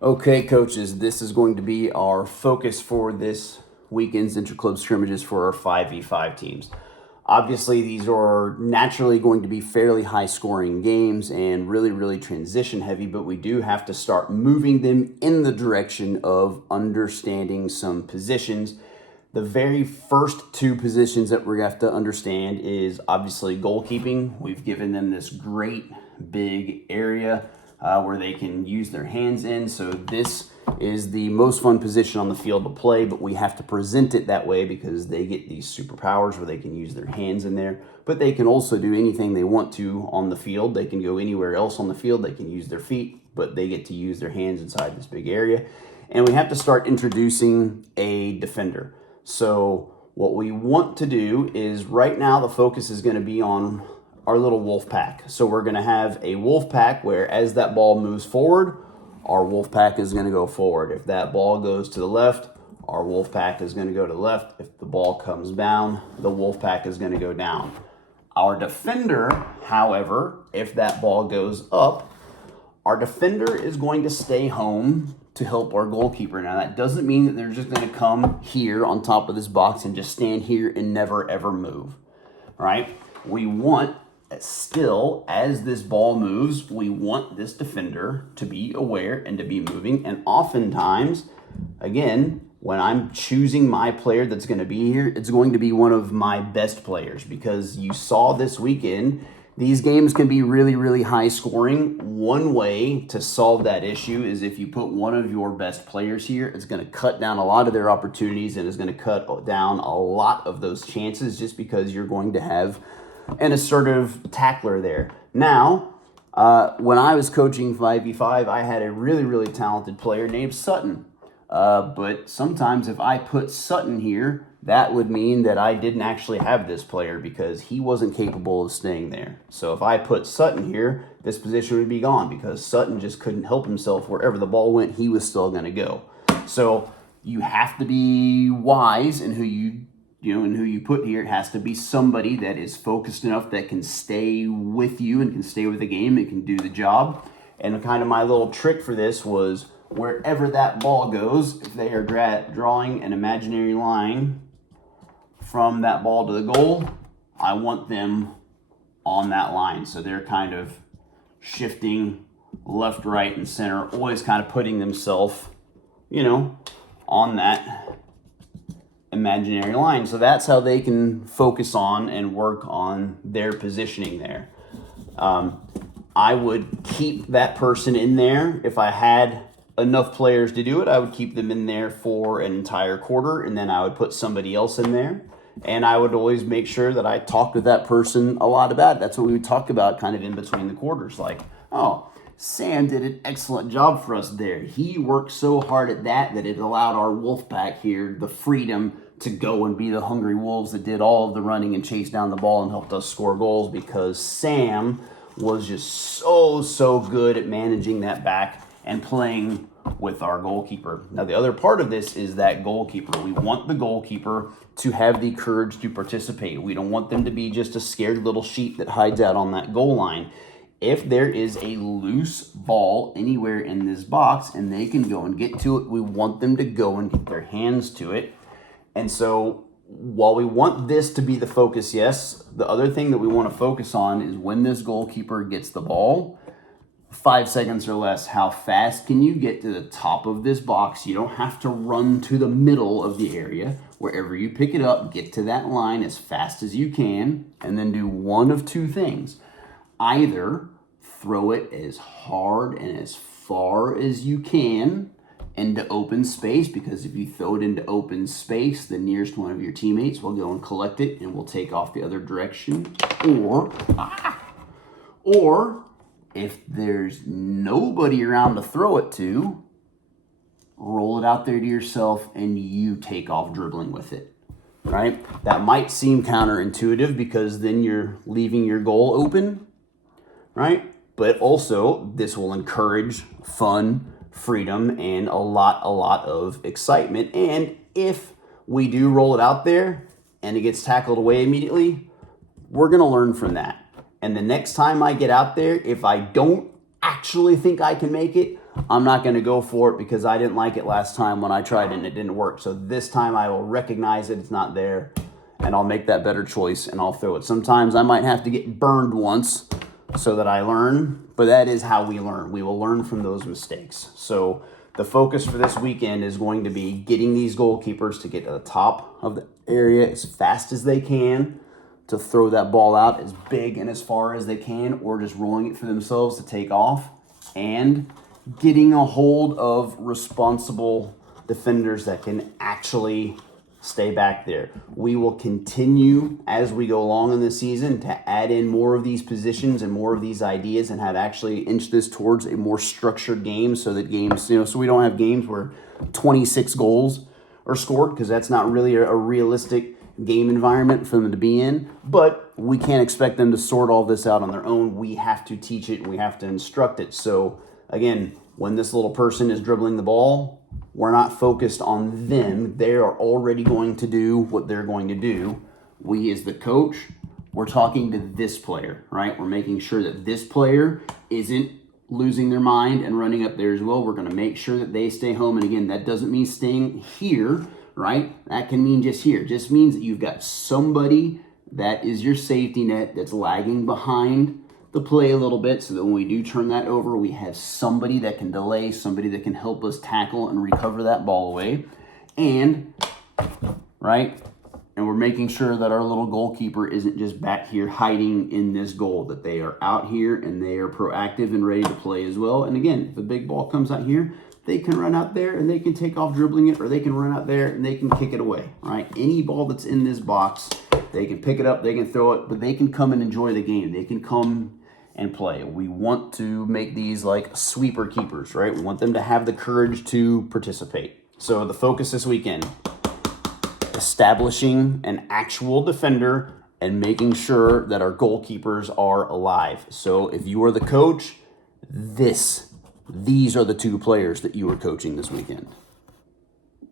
Okay, coaches, this is going to be our focus for this weekend's inter-club scrimmages for our 5v5 teams. Obviously, these are naturally going to be fairly high-scoring games and really transition-heavy, but we do have to start moving them in the direction of understanding some positions. The very first two positions that we're going to have to understand is obviously goalkeeping. We've given them this great big area where they can use their hands in. So this is the most fun position on the field to play, but we have to present it that way because they get these superpowers where they can use their hands in there, but they can also do anything they want to on the field. They can go anywhere else on the field. They can use their feet, but they get to use their hands inside this big area. And we have to start introducing a defender. So what we want to do is right now the focus is going to be on our little wolf pack. So we're going to have a wolf pack where as that ball moves forward, our wolf pack is going to go forward. If that ball goes to the left, our wolf pack is going to go to the left. If the ball comes down, the wolf pack is going to go down. Our defender, however, if that ball goes up, our defender is going to stay home to help our goalkeeper. Now, that doesn't mean that they're just going to come here on top of this box and just stand here and never, ever move, right? We want still, as this ball moves, we want this defender to be aware and to be moving. And oftentimes, again, when I'm choosing my player that's going to be here, it's going to be one of my best players because you saw this weekend, these games can be really high scoring. One way to solve that issue is if you put one of your best players here, it's going to cut down a lot of their opportunities and is going to cut down a lot of those chances just because you're going to have an assertive tackler there. Now, when I was coaching 5v5, I had a really talented player named Sutton. But sometimes if I put Sutton here, that would mean that I didn't actually have this player because he wasn't capable of staying there. So if I put Sutton here, this position would be gone because Sutton just couldn't help himself. Wherever the ball went, he was still going to go. So you have to be wise in who you put here. It has to be somebody that is focused enough that can stay with you and can stay with the game and can do the job. And kind of my little trick for this was wherever that ball goes, if they are drawing an imaginary line from that ball to the goal, I want them on that line. So they're kind of shifting left, right, and center, always kind of putting themselves, on that imaginary line. So that's how they can focus on and work on their positioning there. I would keep that person in there. If I had enough players to do it, I would keep them in there for an entire quarter, and then I would put somebody else in there. And I would always make sure that I talked with that person a lot about it. That's what we would talk about kind of in between the quarters. Like, oh, Sam did an excellent job for us there. He worked so hard at that it allowed our wolf pack here the freedom to go and be the hungry wolves that did all of the running and chase down the ball and helped us score goals because Sam was just so good at managing that back and playing with our goalkeeper. Now, the other part of this is that goalkeeper. We want the goalkeeper to have the courage to participate. We don't want them to be just a scared little sheep that hides out on that goal line. If there is a loose ball anywhere in this box and they can go and get to it, we want them to go and get their hands to it. And so while we want this to be the focus, yes, the other thing that we want to focus on is when this goalkeeper gets the ball, 5 seconds or less, how fast can you get to the top of this box? You don't have to run to the middle of the area. Wherever you pick it up, get to that line as fast as you can, and then do one of two things. Either throw it as hard and as far as you can into open space, because if you throw it into open space, the nearest one of your teammates will go and collect it and will take off the other direction. Or if there's nobody around to throw it to, roll it out there to yourself and you take off dribbling with it, right? That might seem counterintuitive because then you're leaving your goal open, right? But also this will encourage fun, freedom, and a lot of excitement. And if we do roll it out there and it gets tackled away immediately, we're going to learn from that. And the next time I get out there, if I don't actually think I can make it, I'm not going to go for it because I didn't like it last time when I tried it and it didn't work. So this time I will recognize it's not there, and I'll make that better choice and I'll throw it. Sometimes I might have to get burned once so that I learn, but that is how we learn. We will learn from those mistakes. So the focus for this weekend is going to be getting these goalkeepers to get to the top of the area as fast as they can, to throw that ball out as big and as far as they can, or just rolling it for themselves to take off, and getting a hold of responsible defenders that can actually stay back there. We will continue as we go along in the season to add in more of these positions and more of these ideas, and have actually inch this towards a more structured game, so that games, so we don't have games where 26 goals are scored, because that's not really a realistic game environment for them to be in. But we can't expect them to sort all this out on their own. We have to teach it and we have to instruct it. So again, when this little person is dribbling the ball, we're not focused on them. They are already going to do what they're going to do. We, as the coach, we're talking to this player, right? We're making sure that this player isn't losing their mind and running up there as well. We're going to make sure that they stay home. And again, that doesn't mean staying here, right? That can mean just here. It just means that you've got somebody that is your safety net that's lagging behind the play a little bit, so that when we do turn that over, we have somebody that can delay, somebody that can help us tackle and recover that ball away. And, right, and we're making sure that our little goalkeeper isn't just back here hiding in this goal, that they are out here and they are proactive and ready to play as well. And again, if a big ball comes out here, they can run out there and they can take off dribbling it, or they can run out there and they can kick it away, right? Any ball that's in this box, they can pick it up, they can throw it, but they can come and enjoy the game. They can come and play. We want to make these like sweeper keepers, right? We want them to have the courage to participate. So the focus this weekend, establishing an actual defender and making sure that our goalkeepers are alive. So if you are the coach, these are the two players that you are coaching this weekend.